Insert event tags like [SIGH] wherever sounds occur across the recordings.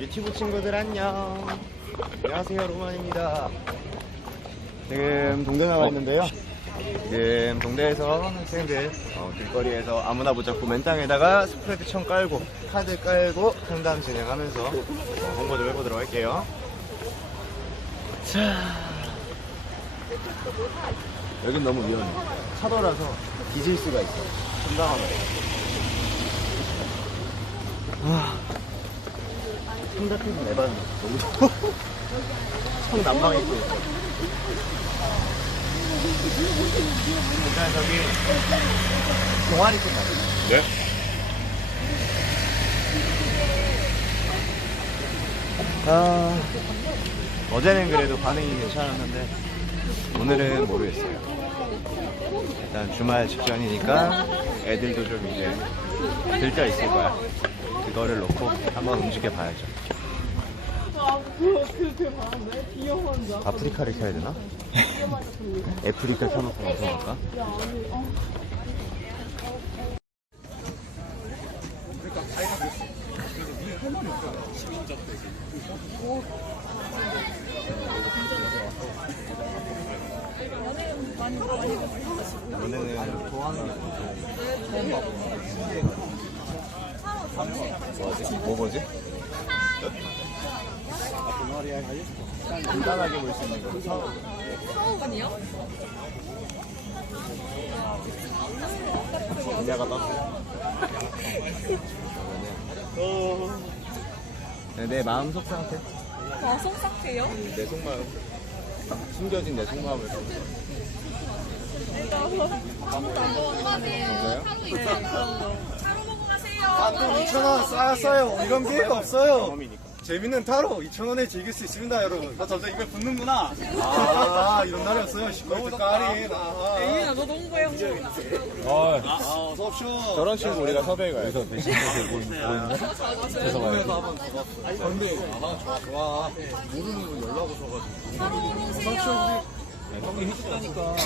유튜브 친구들 안녕. 안녕하세요 로만입니다. 지금 동대 나와 있는데요. 지금 동대에서 학생들 어, 길거리에서 아무나 붙잡고 맨땅에다가 스프레드 청 깔고 카드 깔고 상담 진행하면서 어, 홍보 좀 해보도록 할게요. 자, 여긴 너무 위험해. 차도라서 뒤질 수가 있어. 상담하면. 아. 상담팀은 에반 너무 더워. [LAUGHS] 있고 있어. 일단 저기 동아리 좀 가자. 네? 아, 어제는 그래도 반응이 괜찮았는데 오늘은 모르겠어요. 일단 주말 직전이니까 애들도 좀 이제 들떠 있을 거야. 그거를 놓고 한번 움직여 봐야죠. 아프리카를 켜야 되나? [LAUGHS] 애프리카 켜놓고 방송할까? 오늘은 도안을 처음 봐보는 뭐지? 뭐 뭐지? 간단하게 볼 수 있는 거 수업은요? 분야가 떴어요 네, 내 마음 속 상태 아, 속삭해요? 내 속마음 숨겨진 내 속마음을 진짜요? 타로 2,000원 쌓았어요. 이런 기회가 없어요. 재밌는 타로 2,000원에 즐길 수 있습니다, 여러분. 나 점점 입에 붙는구나. 아, 이런 날이었어요. 시끄러울 때까리. 아, 에이나, 너 너무 고양 아, 어서 오십시오. 저런 친구 우리가 섭외해 가요 그래서 한번 줘봤어. 근데, 아, 좋아, 좋아. 모르는 분 연락 오셔가지고. 바로 오세요. 형이 해줬다니까.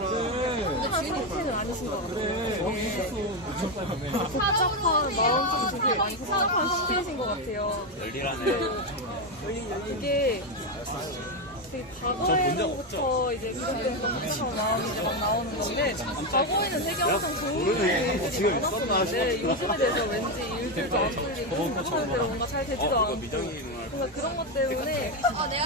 주 인님은 아니신 것 같아요. 복잡한 마음 좀 되게 복잡한 시대이신 것 같아요. 열일하네. 이게 되게 과거에부터 이제 그런 때는 복잡한 마음이 이제 막 나오는 건데 과거에는 되게 항상 좋은 일들이 많았었는데 요즘에 대해서 왠지 일들도 안 풀리고 하는 대로 뭔가 잘 되지도 않고 뭔가 그런 것 때문에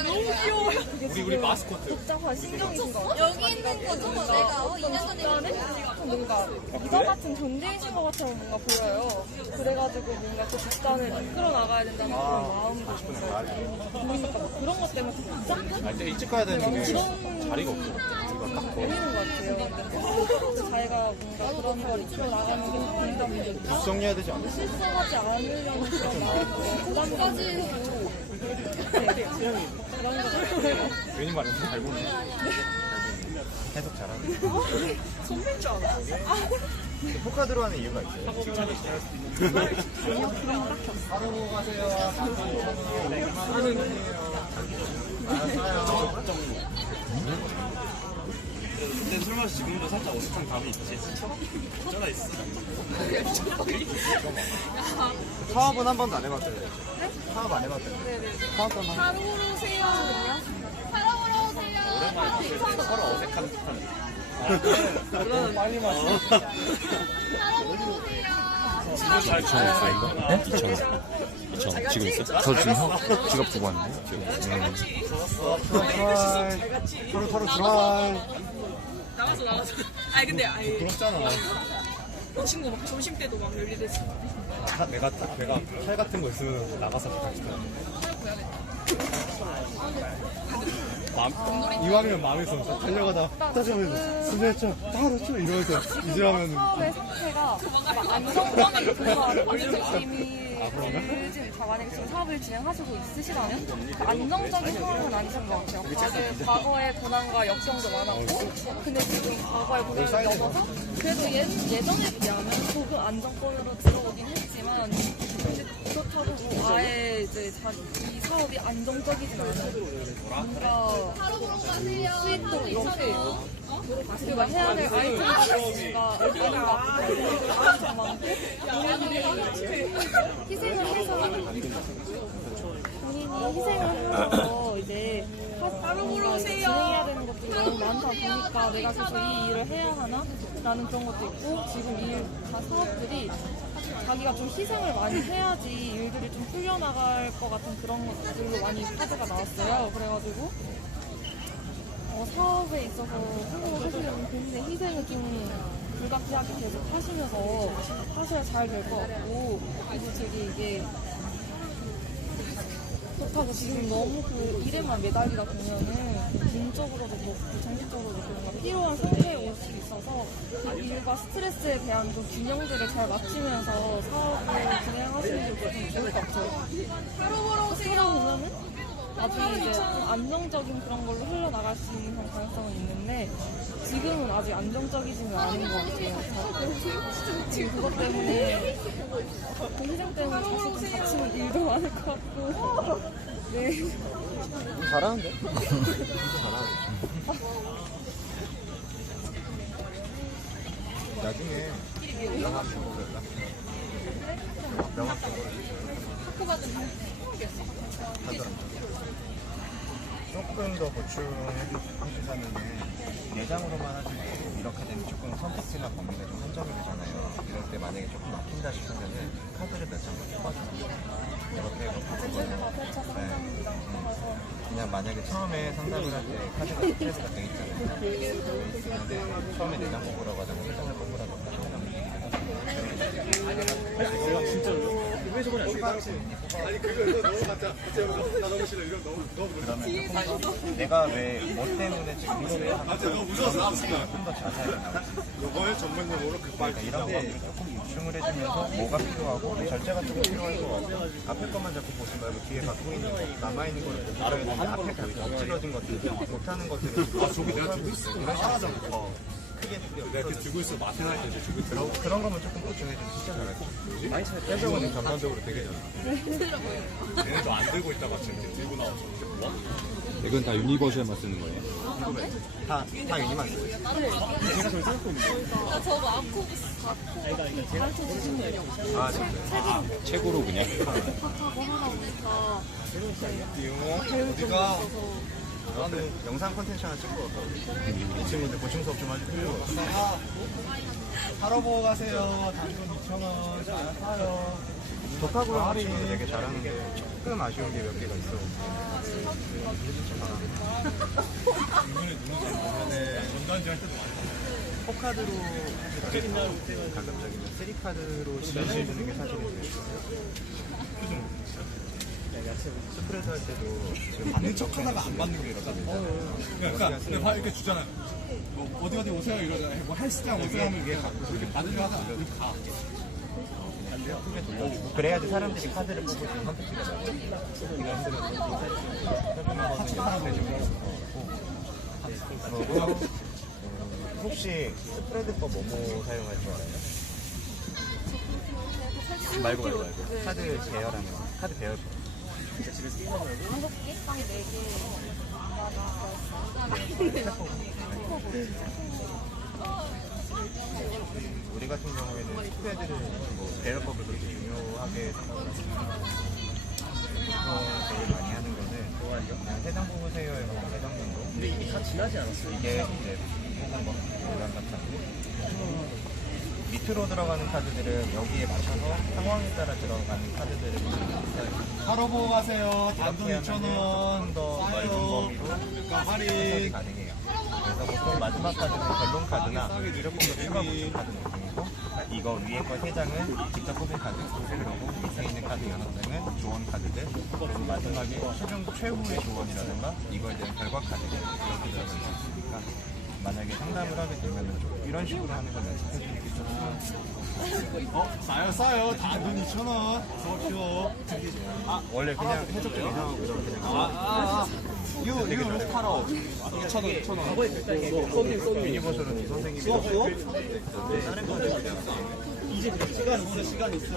너무 귀여워요. 우리 우리 마스코트. 복잡한 신경이신 것 같아요. 여기 있는 거죠? 내가 어, 2년 전에 뭔가 리더 같은 존재이신 것 같처럼 뭔가 보여요. 그래가지고 뭔가 그 집단을 이끌어 나가야 된다는 그런 마음도 좀 보이니까 뭐 그런 것 때문에 좀 복잡한 이제 일찍 가야 되는 게 그런 자리가 없어. 보이는 것 같아요. 자기가 뭔가 그런 걸 이끌어 나가는 게 보인다면 부수 정리해야 되지 않나? 실수하지 않으려는 그런 부담까지 네, 그런 거. 괜히 말했는데 잘 보네. 해석 잘하네. 선배인 줄 알았어. 포카 들어가는 이유가 있어요 근데 술 마시 지금도 살짝 어색한 감이 있지. 어쩌다 있어. 사업은 한 번도 안 해봤어요 사업 안 해봤어요 사업 한 번 바로 오세요. 사랑으로 오세요. 서로 어색한 듯한. 빨리 마셔. 사랑으로 오세요. 잘 지냈어 이거? 네? 2천 지금 있어? 저 지금 형 지갑 두고 왔는데 서로 서로 드라이 나가서 나가서. 아니 근데 아예 부럽잖아. 그 친구 막 점심 때도 막 열일했어. 아, 내가, 내가 팔 같은 거 있으면 나가서 같이 가. 마음, 이왕이면 마음에 있으면 달려가다 따져면서 수고했죠 따로죠 이러면서 이제 하면은 처음에 상태가 막 안정적인 그런 느낌이 들진 다 만약에 지금 사업을 진행하시고 있으시다면 그 안정적인 상황은 아니신 것 같아요. 다들 과거의 고난과 역경도 많았고 근데 지금 과거의 고난을 넘어서 그래도 예, 예전에 비하면 조금 안정권으로 들어오긴 했지만 근데 자기 이 사업이 안정적이진 않아요. 뭔가 수익도 이렇게 우리가 해야 될 아이템 자체가 얼마나 많고 희생을 해서 보니까 내가 계속 이 일을 해야 하나? 라는 그런 것도 있고 지금 일다 사업들이 자기가 좀 희생을 많이 해야지 일들이 좀 풀려나갈 것 같은 그런 것들로 많이 카드가 나왔어요. 그래가지고 어, 사업에 있어서 성공을 하시려면 본인의 희생을 좀 불가피하게 계속 하시면서 하셔야 잘 될 것 같고 그리고 되게 이게 그렇다고 지금 너무 그 일에만 매달리다 보면은 인적으로도 그렇고 정신적으로도 뭔가 필요한 상태에 올 수 있어서 그 일과 스트레스에 대한 좀 균형들을 잘 맞추면서 사업을 진행하시는 게좀 좋을 것 같아요. 하다 보면은 나중에 이제 좀 안정적인 그런 걸로 흘러나갈 수 있는 가능성은 있는데 지금은 아직 안정적이지는 않은 것 같아요. 그것 때문에 그 희생 때문에 사실 좀 다치는 일도 많을 것 같고 네. 잘하는데? 나중에 명함 보겠다. 명함 조금 더 보충해주자면은 내장으로만 하지 말고 이렇게 되면 조금 선택지나 범위가 좀 한정이 되잖아요. 이럴 때 만약에 조금 막힌다 싶으면은 카드를 몇 장만 뽑아주세요. 이렇게 해서 네. 그냥 만약에 처음에 상담을 할 때 카드가 스트레스가 돼 있잖아요. 근데 처음에 내장 뽑으라고 하다가 회장을 뽑으라고 하 다가 아니 그거 이거 너무 가짜 나 너무 싫어 이거 너무 너무 그러면 조금 내가 왜 뭐 때문에 지금 이거를 하고 맞아 너무 무서워서 나왔어. 좀더 자세하게 있어요. 요거에 전문용어로 급발 그러니까 이런 게 조금 보충을 해주면서 뭐가 필요하고 절제 같은 거 필요할 것 같고 앞에 것만 자꾸 보지 말고 뒤에 갖고 있는 거 남아있는 거를 보고 앞에 다 엎질러진 것들 못하는 것들을 아 저기 내가 있어 이런 식으로 크게 내가 그 들고 있어 마트 할때 들고 있어. 그런, 그런 거면 조금 보충해주면 진짜 잘할 많이 차이 해적은 전반적으로 되게 잘. 얘네도 안 들고 있다가 지금 들고 나와서 뭐? 이건 다 유니버셜만 쓰는 거예요. 다, 다 유니만 써요. 나 저거 안고 가르쳐 주시면 아 진짜 책으로 그냥. 하고 하다 보니까 어디가 나는 영상 컨텐츠 하나 찍고 왔거든 이 친구들 보충 수업 좀 해주고 사러 보고 가세요. 단돈 2,000원 잘 사요. 독학으로 하는 친구 되게 잘하는 게 조금 아쉬운 게 몇 개가 있어. 전단지 할 때도 많이. 포카드로 가급적이면. 3카드로 진행해주는 게 사실 스프레드 할 때도 지금 받는 척 하다가 안 받는 게 이러잖아요. 그러니까 근데 막 이렇게 주잖아요. 뭐 어디 어디 오세요 이러잖아요. 뭐 헬스장 오세요 하면 이게 이렇게 받으려 하다가 이렇게 가. 크게 돌려주고 그래야지 사람들이 카드를 보고 좀 선택지가 그리고 음, 혹시 스프레드 거 뭐뭐 사용할 줄 알아요? 말고 말고 말고 카드 계열하는 거 카드 계열 거 우리 같은 경우에는 스프레드를 뭐 배열법을 그렇게 중요하게 생각하고 제일 많이 하는 거는 그냥 해당 뽑으세요에서 해당 정도 근데 이게 다 지나지 않았어요? 이게 이제 대장 같은 밑으로 들어가는 카드들은 여기에 맞춰서 상황에 따라 들어가는 카드들을 사러 보고 가세요. 단돈 이렇게 2,000원 하면은 좀더 넓은 범위로 그러니까 할인. 가능해요. 그래서 보통 마지막 카드는 결론 카드나 조금 더 추가보는 카드 느낌이고 이거 위에 거 3장은 직접 뽑은 카드 그리고 밑에 있는 카드 6장은 조언 카드들 그리고 마지막에 최종 최후의 조언이라든가 이거에 대한 결과 카드들 이렇게 들어가 있으니까 만약에 상담을 하게 되면 좀 이런 식으로 하는 걸게 좋고 어 싸요 싸요. 단돈 2,000원. 어서오십시오 원래 그냥 해석 좀 이상하고 그냥 아, 유, 유, 로카로 2,000원, 2,000원. 유니버설은 이 선생님이 다른 거는 그냥 시간 있어 시간 있어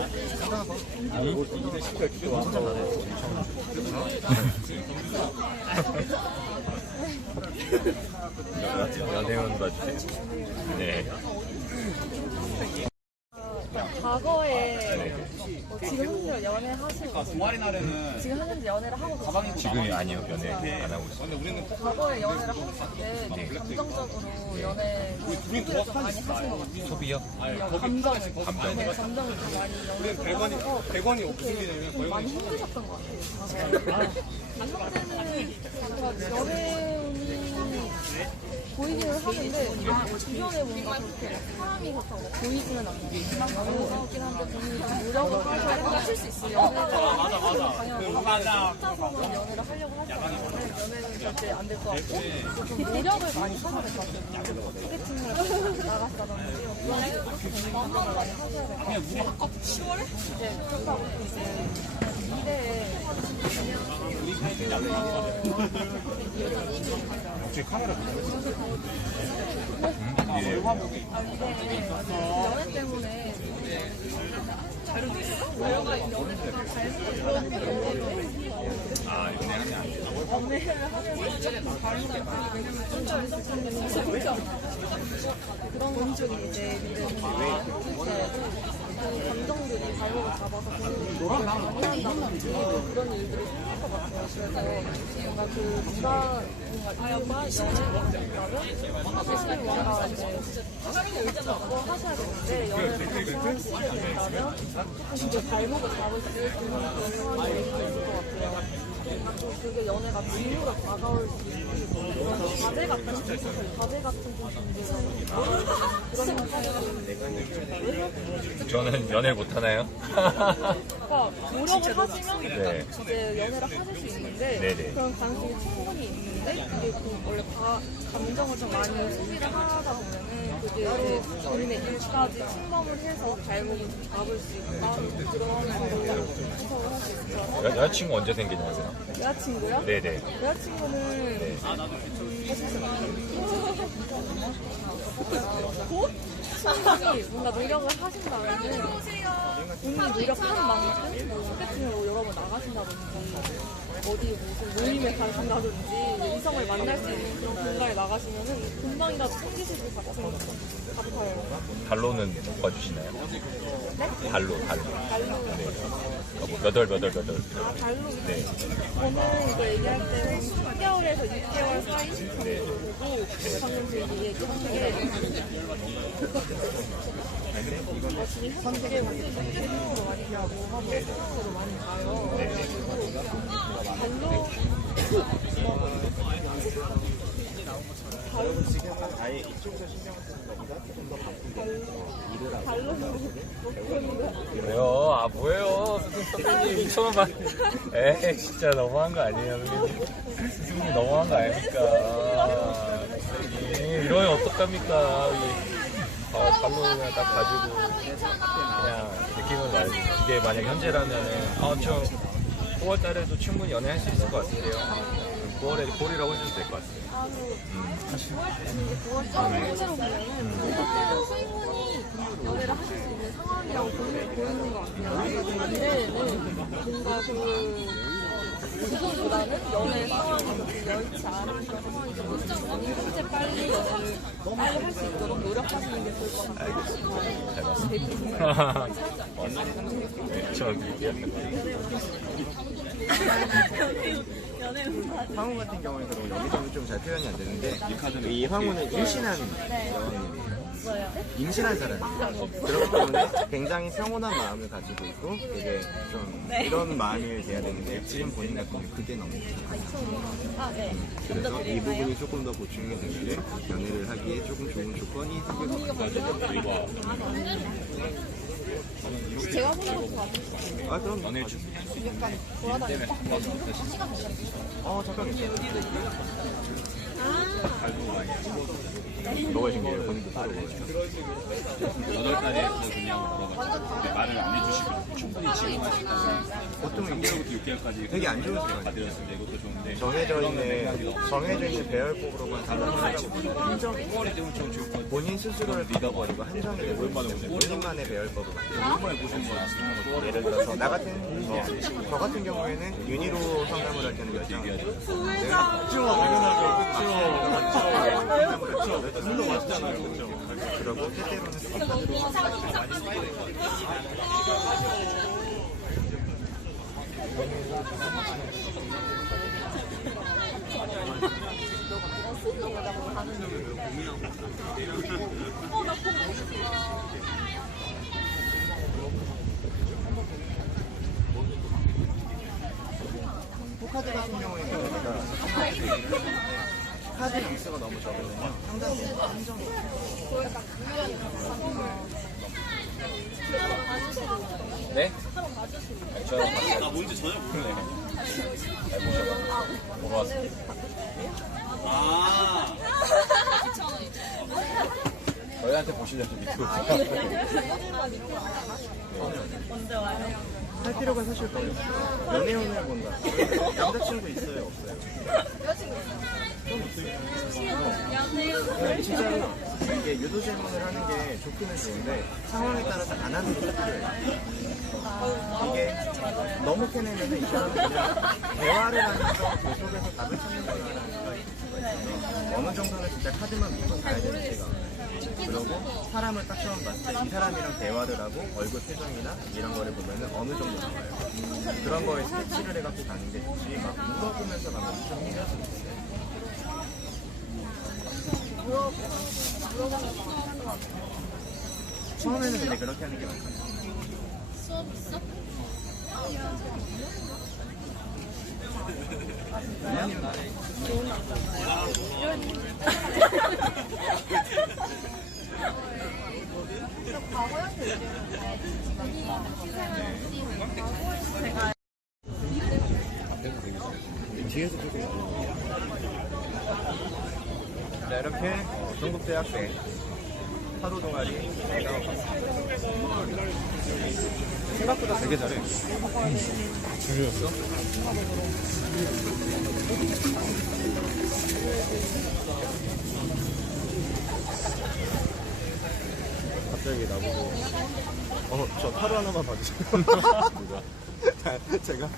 연애운 봐주세요. 네. 뭐 지금 현재 연애 하시고 동아리 날에는 지금 현재 연애를 하고 계세요. 지금이 아니요. 연애 안 하고 있어요. 근데 우리는 과거에 연애를 하셨을 때 감정적으로 연애 소비를 좀 많이 하신 것 같아요. 소비요? 감정, 감정, 네, 감정을 좀 많이 연애 대관이 대관이 없으면 좀 많이 힘드셨던 것 같아요. 현재는 연애운이 보이기는 하는데 주변에 뭔가 그렇게 사람이 그렇다고 보이지는 않는 연애이긴 한데 본인이 좀 노력을 하셔서 하실 수 있어요. 연애를 당연히 혼자서는 연애를 하려고 하시면 연애는 절대 안 될 것 같고. 좀 노력을 많이 하셔야 될 것 같아요. 소개팅을 나갔다든지 그런 식으로 노력을 많이 하셔야 될 것 같고 이제 그렇다고 이제 미래에 연애 때문에 아, 연애하면 안 그런 쪽이 이제 미래는 그 감정들이 발목을 잡아서 그런 일들이. 그래서 뭔가 그 뭔가 연애라면 사실 뭔가 이제 잡고 하셔야 되는데 연애를 다시 하시게 된다면 조금 이제 발목을 잡을 수 있는 그런 상황이 있을 것 같아요. 또 그게 연애가 진으로 다가올 수 있는 그런 과제 같은 과제 같은 부분들은 그런 생각이 저는 연애 못 하나요? 그러니까 노력을 하시면 네. 이제 연애를 하실 수 있는데 네네. 그런 가능성이 충분히 있는 데 이게 그 원래 가, 감정을 좀 많이 소비를 하다 보면은 그게 본인의 일까지 침범을 해서 발목을 좀 잡을 수 있다 그런 식으로 해석을 할수 있어요. 여, 여자친구 언제 생기냐고요? 여자친구요? 네네. 여자친구는 곧 충분히 뭔가 노력을 하신다면은 본인이 노력한 만큼 뭐 소개팅으로 여러 번 나가신다든지 어디 무슨 모임에 가신다든지 이성을 만날 수 있는 그런 공간에 나가시면은 금방이라도 생기실 것 같은 달로는 못 봐주시나요? 네? 달로, 달로. 달로 뭐몇 월, 몇 월, 몇 월. 아 달로 네. 저는 이거 얘기할 때 3개월에서 6개월 사이 정도 네. 방금 그 얘기 얘기한 게 어, 지금 현재 태동으로 많이 가고 하고 태동으로 많이 가요. 그래가지고 발로 아예 이쪽에서 신경을 쓰는 것보다 뭐예요? 아, 뭐예요? 선배님 2천 원만. 에이, 진짜 너무한 거 아니에요? 스승님 너무한 거 아닙니까? 선생님, 이러면 어떡합니까? 이, 어, 발로 그냥 딱 가지고. 그냥 느낌을 말해요. 이게 만약 현재라면은, 아, 저 9월 달에도 충분히 연애할 수 있을 것 같은데요. 9월에 9월이라고 해줘도 될 것 같아요. 실제로 보면은 충분히 연애를 하실 수 있는 상황이라고 보이는, 보이는 것 같아요. 미래에는 뭔가 그 그거보다는 연애 상황이 여의치 않은 그런 상황이 좀 현재 빨리 연애를 빨리 할 수 있도록 노력하시는 게 좋을 것 같아요. 잘 봤습니다. [LAUGHS] [LAUGHS] 네, 저 황후 같은 경우에는 그럼 여기서는 좀 잘 표현이 안 되는데 이 황후는 임신한 여왕님이에요. 임신한 사람이에요. 그렇기 때문에 굉장히 평온한 마음을 가지고 있고 되게 좀 이런 마음이 돼야 되는데 지금 본인 같은 경우는 그게 너무 아, 네. 그래서 이 부분이 조금 더 보충이 되면 연애를 하기에 조금 좋은 조건이 생길 것 같아요. 제가 보는 것도 같아요. 아 그럼 연애 중. 어 잠깐 있어요. 뭐가 신기해요? 본인도 따로 여덟 달에 그냥 물어봤는데 말을 안 해주시고 충분히 지금 하시고 보통 이게 6개월까지 되게 안 좋은 습관이에요. 받으셨습니다. 이것도 좋은데. 정해져 있는 정해져 있는 배열법으로만 상담을 하다 보면 한정 본인 스스로를 믿어버리고 한정이 되고 본인만의 배열법을 만들고 예를 들어서 나 같은 어, 저 같은 경우에는 유니로 상담을 할 때는 열정을 그렇죠. 그렇죠. 그렇 죠 눈도 맞잖아요 그렇죠 스파드로 포카드 같은 경우에는 카드 양수가 너무 적으면요 상당히 한정이 네? 저 아, 뭔지 전혀 모르네요. 잘 왔습니다. 아. 저희한테 보시려면 유튜브. 할 필요가 사실 거예요 연애운을 본다 남자친구 있어요 없어요 유도 질문을 하는 게 좋기는 좋은데 상황에 따라서 안 하는 게 필요해요. 이게 너무 캐내면 이 사람은 그냥 대화를 하면서 그 속에서 답을 찾는구나라는 생각이 들 수가 있어서 어느 정도는 진짜 카드만 믿고 가야 되는 때가 그러고 사람을 딱 처음 봤을 때 이 사람이랑 대화를 하고 얼굴 표정이나 이런 거를 보면은 어느 정도 나와요. 그런 거에 스케치를 해갖고 가는 게 좋지 막 물어보면서 가면 좀 힘들 수도 있어요. 처음에는 근데 그렇게 하는 게 맞아요. 왜냐면 뒤에서 조금 자 이렇게 동국 대학생 하루 동아리 생각보다 되게 잘해 재미없어? 갑자기 나보고 어저 타로 하나만 봐주세요 누가? [LAUGHS] 제가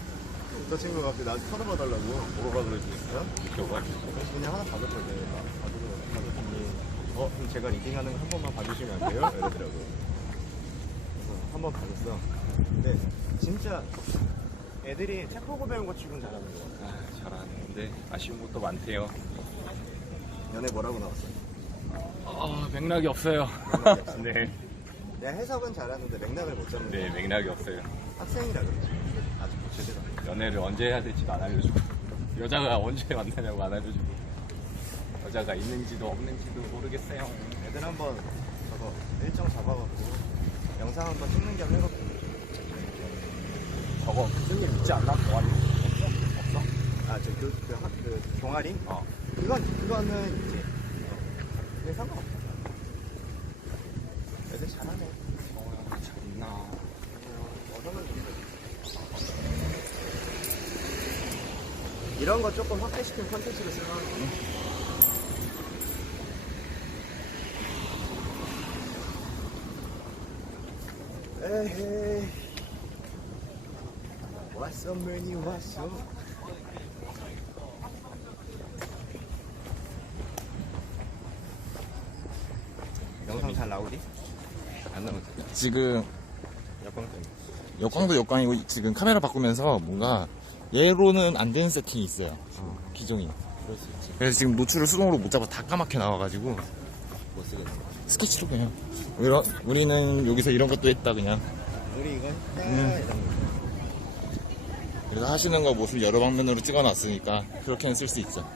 저 친구가 앞에 나한테 타로 봐달라고 뭐가? 교관. 그냥 하나. 받으러 받았더니 어 그럼 제가 리딩하는 거 한 번만 봐주시면 안 돼요? 이러더라고요. 그래서 한번 받았어. 근데 진짜 애들이 책 보고 배운 거 치고는 잘하는 거 같아. 아, 잘하는데 아쉬운 것도 많대요. 연애 뭐라고 나왔어? 아, 맥락이 없어요. 맥락이 없어. [LAUGHS] 네. 내가 해석은 잘하는데 맥락을 못 잡는 네, 거 맥락이 없어요. 학생이라 그러지. 아직 제대로 안 돼. 연애를 언제 해야 될지도 안 알려주고 여자가 언제 만나냐고 안 알려주고 여자가 있는지도 없는지도 모르겠어요. 애들 한번 저거 일정 잡아갖고 영상 한번 찍는 겸 해갖고 저거 교수님 있지 않나? 동아리 없어? 없어? 아저 그, 그, 학- 그 동아리? 어. 그건 그거는 이제 그게 상관없어. 애들 잘하네. 어, 잘 있나? 어서는 이런 거 조금 확대시킨 컨텐츠를 쓰면 에헤이 왔어 매니 왔어 영상 잘 나오지? 안 나오지? 지금 때문에 역광도 역광이고 지금 카메라 바꾸면서 뭔가 얘로는 안 되는 세팅이 있어요. 기종이. 그럴 수 있지 그래서 지금 노출을 수동으로 못 잡아 다 까맣게 나와가지고 못 쓰겠어 스케치로 그냥 우리, 우리는 여기서 이런 것도 했다 그냥 우리 이거 했다 음. 이런 거 그래서 하시는 거 모습 여러 방면으로 찍어놨으니까 그렇게는 쓸 수 있죠.